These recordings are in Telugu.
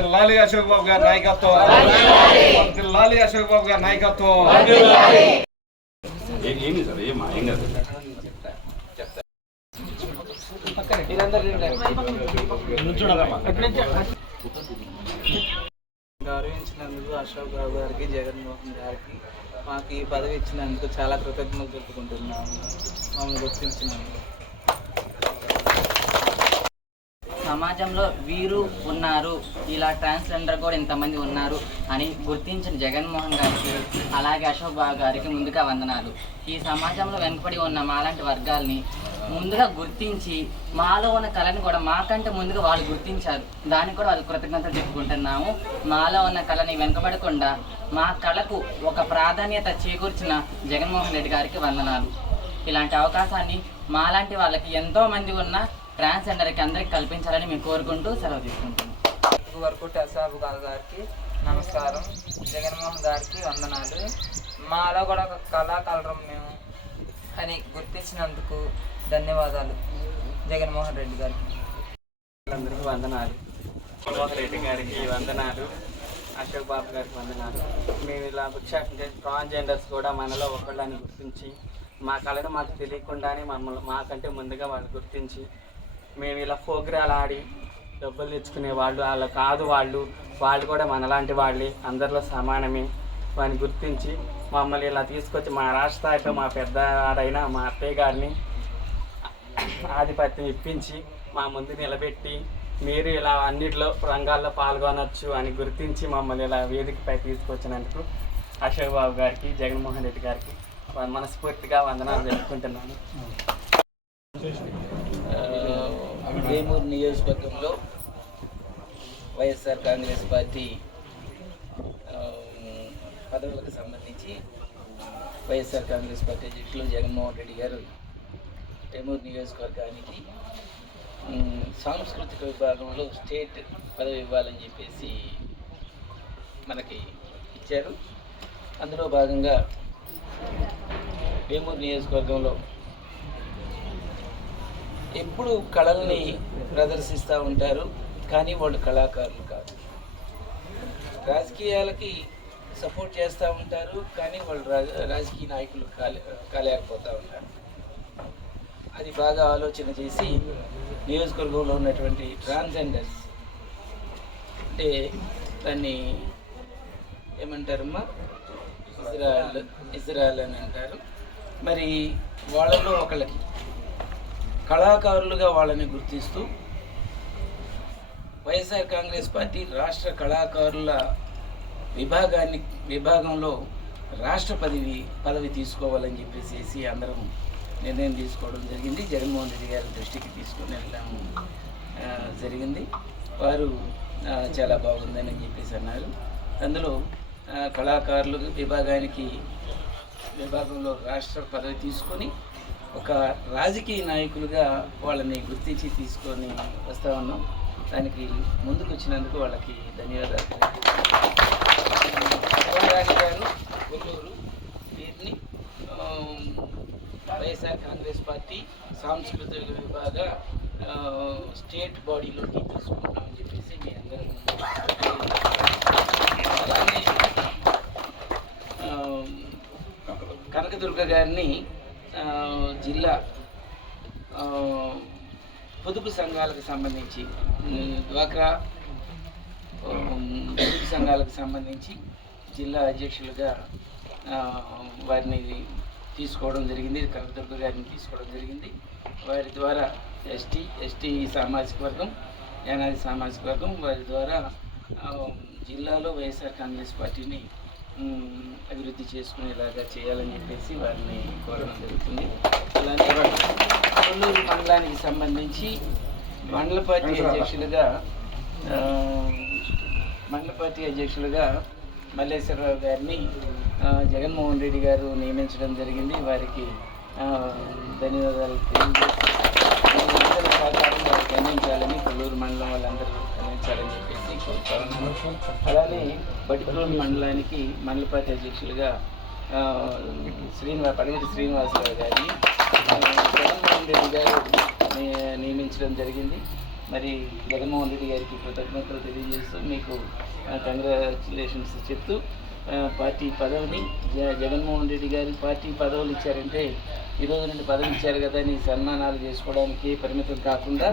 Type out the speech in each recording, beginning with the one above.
లాలి అశోక్ బాబు గారి నాయకత్వం, లాలి అశోక్ బాబు గారి నాయకత్వం. గౌరవించినందుకు అశోక్ బాబు గారికి, జగన్మోహన్ గారికి మాకు ఈ పదవి ఇచ్చినందుకు చాలా కృతజ్ఞతలు తెలుపుకుంటున్నాము. మమ్మల్ని గుర్తించినందుకు. సమాజంలో వీరు ఉన్నారు, ఇలా ట్రాన్స్జెండర్ కూడా ఇంతమంది ఉన్నారు అని గుర్తించిన జగన్మోహన్ గారికి, అలాగే అశోక్ బాబు గారికి ముందుగా వందనాలు. ఈ సమాజంలో వెనుకబడి ఉన్న మాలాంటి వర్గాల్ని ముందుగా గుర్తించి మాలో ఉన్న కళని కూడా మాకంటే ముందుగా వాళ్ళు గుర్తించారు. దానికి కూడా వాళ్ళు కృతజ్ఞతలు చెప్పుకుంటున్నాము. మాలో ఉన్న కళని వెనుకబడకుండా మా కళకు ఒక ప్రాధాన్యత చేకూర్చిన జగన్మోహన్ రెడ్డి గారికి వందనాలు. ఇలాంటి అవకాశాన్ని మాలాంటి వాళ్ళకి ఎంతోమంది ఉన్న ట్రాన్స్జెండర్కి అందరికి కల్పించాలని మేము కోరుకుంటూ సెలవు తీసుకుంటున్నాం. వరకు అశోక్ గారికి నమస్కారం, జగన్మోహన్ గారికి వందనాలు. మాలో కూడా ఒక కళాకారులం మేము అని గుర్తించినందుకు ధన్యవాదాలు జగన్మోహన్ రెడ్డి గారికి. అందరికీ వందనాలు. జగన్మోహన్ రెడ్డి గారికి వందనాలు, అశోక్ బాబు గారికి వందనాలు. మేము ఇలా భిక్షాటన చేసి ట్రాన్స్జెండర్స్ కూడా మనలో ఒకళ్ళని గుర్తించి మా కళను మాకు తెలియకుండానే మాకంటే ముందుగా వాళ్ళు గుర్తించి మేము ఇలా ప్రోగ్రాలు ఆడి డబ్బులు తెచ్చుకునే వాళ్ళు వాళ్ళ కాదు, వాళ్ళు కూడా మనలాంటి వాళ్ళే, అందరిలో సమానమే వాడిని గుర్తించి మమ్మల్ని ఇలా తీసుకొచ్చి మా రాష్ట్ర స్థాయిలో మా పెద్ద ఆడైన మా అత్తయ్య గారిని ఆధిపత్యం ఇప్పించి మా ముందు నిలబెట్టి మీరు ఇలా అన్నిటిలో రంగాల్లో పాల్గొనవచ్చు అని గుర్తించి మమ్మల్ని ఇలా వేదికపై తీసుకొచ్చినందుకు అశోక్ బాబు గారికి, జగన్మోహన్ రెడ్డి గారికి మనస్ఫూర్తిగా వందనాలు తెలుపుకుంటున్నాను. వేమూరు నియోజకవర్గంలో వైఎస్ఆర్ కాంగ్రెస్ పార్టీ పదవులకు సంబంధించి వైఎస్ఆర్ కాంగ్రెస్ పార్టీ అధ్యక్షులు జగన్మోహన్ రెడ్డి గారు వేమూరు నియోజకవర్గానికి సాంస్కృతిక విభాగంలో స్టేట్ పదవి ఇవ్వాలని చెప్పేసి మనకి ఇచ్చారు. అందులో భాగంగా వేమూరు నియోజకవర్గంలో ఎప్పుడు కళల్ని ప్రదర్శిస్తూ ఉంటారు, కానీ వాళ్ళు కళాకారులు కాదు. రాజకీయాలకి సపోర్ట్ చేస్తూ ఉంటారు, కానీ వాళ్ళు రాజకీయ నాయకులు కాలేకపోతూ ఉంటారు. అది బాగా ఆలోచన చేసి నియోజకవర్గంలో ఉన్నటువంటి ట్రాన్స్జెండర్స్ అంటే దాన్ని ఏమంటారమ్మా, ఇజ్రాయల్ అని అంటారు. మరి వాళ్ళలో ఒకళ్ళకి కళాకారులుగా వాళ్ళని గుర్తిస్తూ వైఎస్ఆర్ కాంగ్రెస్ పార్టీ రాష్ట్ర కళాకారుల విభాగంలో రాష్ట్ర పదవి తీసుకోవాలని చెప్పేసి అందరం నిర్ణయం తీసుకోవడం జరిగింది. జగన్మోహన్ రెడ్డి గారి దృష్టికి తీసుకొని వెళ్ళడం జరిగింది. వారు చాలా బాగుందని చెప్పేసి అన్నారు. అందులో కళాకారుల విభాగంలో రాష్ట్ర పదవి తీసుకొని ఒక రాజకీయ నాయకులుగా వాళ్ళని గుర్తించి తీసుకొని వస్తూ ఉన్నాం. దానికి ముందుకు వచ్చినందుకు వాళ్ళకి ధన్యవాదాలు. రాణి గారు కొల్లూరు, వీరిని వైఎస్ఆర్ కాంగ్రెస్ పార్టీ సాంస్కృతిక విభాగ స్టేట్ బాడీలోకి తీసుకుంటామని చెప్పేసి మీ అందరం. అలాగే కనకదుర్గ గారిని జిల్లా పొదుపు సంఘాలకు సంబంధించి డ్వాక్రా పొదుపు సంఘాలకు సంబంధించి జిల్లా అధ్యక్షులుగా వారిని తీసుకోవడం జరిగింది. కనకదుర్గ గారిని తీసుకోవడం జరిగింది. వారి ద్వారా ఎస్టీ సామాజిక వర్గం, యానాది సామాజిక వర్గం వారి ద్వారా జిల్లాలో వైఎస్ఆర్ కాంగ్రెస్ పార్టీని అభివృద్ధి చేసుకునేలాగా చేయాలని చెప్పేసి వారిని కోరడం జరుగుతుంది. అలానే కొల్లూరు మండలానికి సంబంధించి మండల పార్టీ అధ్యక్షులుగా మల్లేశ్వరరావు గారిని జగన్మోహన్ రెడ్డి గారు నియమించడం జరిగింది. వారికి ధన్యవాదాలు వారికి అందించాలని, కొల్లూరు మండలం వాళ్ళందరూ అందించాలని చెప్పేసి కోరుతాను. అలానే బటికలూరు మండలానికి మండల పార్టీ అధ్యక్షులుగా పడిగటి శ్రీనివాసరావు గారిని జగన్మోహన్ రెడ్డి గారు నియమించడం జరిగింది. మరి జగన్మోహన్ రెడ్డి గారికి కృతజ్ఞతలు తెలియజేస్తూ మీకు కంగ్రాచులేషన్స్ చెప్తూ పార్టీ పదవిని జగన్మోహన్ రెడ్డి గారి పార్టీ పదవులు ఇచ్చారంటే ఈరోజు నుండి పదవి ఇచ్చారు కదా అని సన్మానాలు చేసుకోవడానికి పరిమితం కాకుండా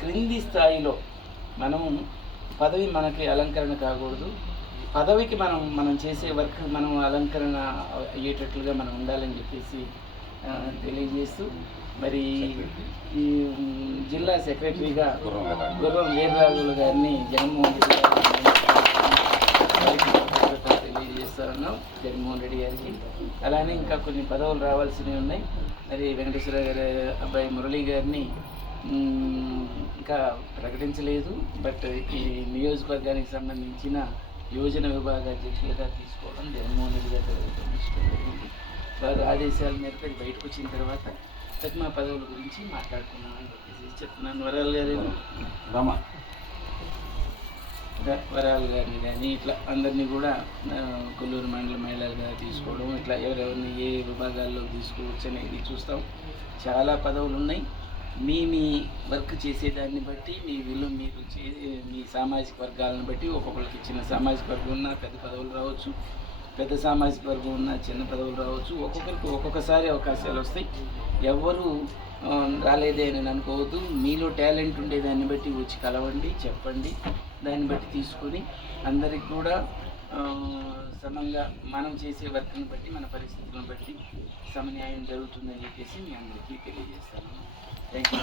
క్రింది స్థాయిలో మనము పదవి మనకి అలంకరణ కాకూడదు, పదవికి మనం చేసే వర్క్ మనం అలంకరణ అయ్యేటట్లుగా మనం ఉండాలని చెప్పేసి తెలియజేస్తూ మరి ఈ జిల్లా సెక్రటరీగా గుర్రం వీర్రాజులు గారిని జగన్మోహన్ రెడ్డి గారికి తెలియజేస్తున్నాం జగన్మోహన్ రెడ్డి గారికి. అలానే ఇంకా కొన్ని పదవులు రావాల్సినవి ఉన్నాయి. మరి వెంకటేశ్వర గారి అబ్బాయి మురళీ గారిని ఇంకా ప్రకటించలేదు, బట్ ఈ నియోజకవర్గానికి సంబంధించిన యోజన విభాగ అధ్యక్షులుగా తీసుకోవడం జగన్మోహన్ రెడ్డి గారి జరిగింది. వారి ఆదేశాల మేరకు అది బయటకు వచ్చిన తర్వాత తగ్మా పదవుల గురించి మాట్లాడుకున్నామని చెప్పేసి చెప్తున్నాను. వరాలు గారిని కానీ ఇట్లా అందరినీ కూడా కొల్లూరు మండల మహిళలుగా తీసుకోవడం, ఇట్లా ఎవరెవరిని ఏ విభాగాల్లో తీసుకోవచ్చు అనేది చూస్తాం. చాలా పదవులు ఉన్నాయి. మీ వర్క్ చేసేదాన్ని బట్టి మీ విలువ మీరు మీ సామాజిక వర్గాలను బట్టి ఒక్కొక్కరికి చిన్న సామాజిక వర్గం ఉన్న పెద్ద పదవులు రావచ్చు, పెద్ద సామాజిక వర్గం ఉన్న చిన్న పదవులు రావచ్చు. ఒక్కొక్కరికి ఒక్కొక్కసారి అవకాశాలు వస్తాయి. ఎవరు రాలేదే అని అనుకోవద్దు. మీలో టాలెంట్ ఉండేదాన్ని బట్టి వచ్చి కలవండి, చెప్పండి, దాన్ని బట్టి తీసుకొని అందరికి కూడా సమంగా మనం చేసే వర్క్ని బట్టి మన పరిస్థితులను బట్టి సమన్యాయం జరుగుతుందని చెప్పేసి మీ అందరికీ తెలియజేస్తాను. Thank you.